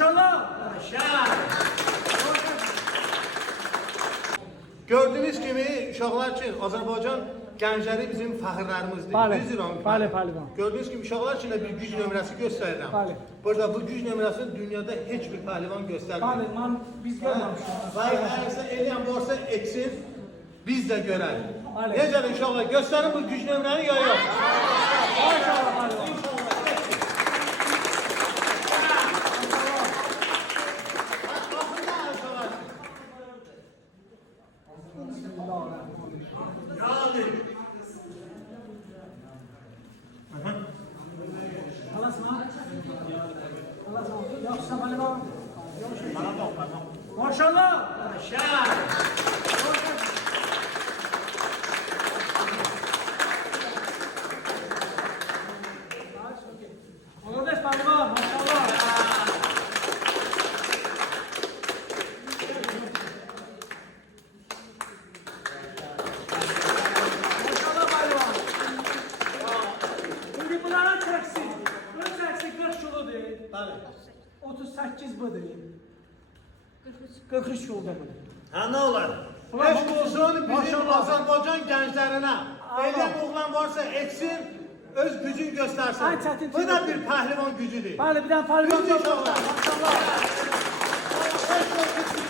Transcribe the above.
Maşallah. Gördüğünüz gibi uşaqlar üçün Azərbaycan gəncləri bizim fəxrlərimizdir. Bəli, Düzdür Rami? bəli, pəhlivan. Gördüğünüz gibi uşaqlar üçün də bir güc nömrəsi göstərirəm. Bəli. Burada bu güc nömrəsini dünyada heç bir pəhlivan göstərmir. Pəhlivan biz görməmişik. Və əgərsə eləyən varsa etsin, biz də görək. Bəli. Necədir uşaqlar? Göstərin bu güc nömrəni ya yox? Maşallah pəhlivan. Maşallah. Молодец, пəhlivan. Maşallah. Maşallah pəhlivan. Şimdi bunlara çəksin. Bunun çəksin 40 kilodur. Bəli. 38 budur. 43 kilodur bu. Ha ne olar? Eşq olsun bizim Maşallah. Azərbaycan gənclərinə. Eləyən oğlan varsa etsin, öz gücünü göstərsin. Ay, çətin Bu da çətin. bir pəhlivan gücüdür. Bəli, bir dənə pəhlivan Düzdür yoxdur. uşaqlar? Maşallah. Eşq olsun.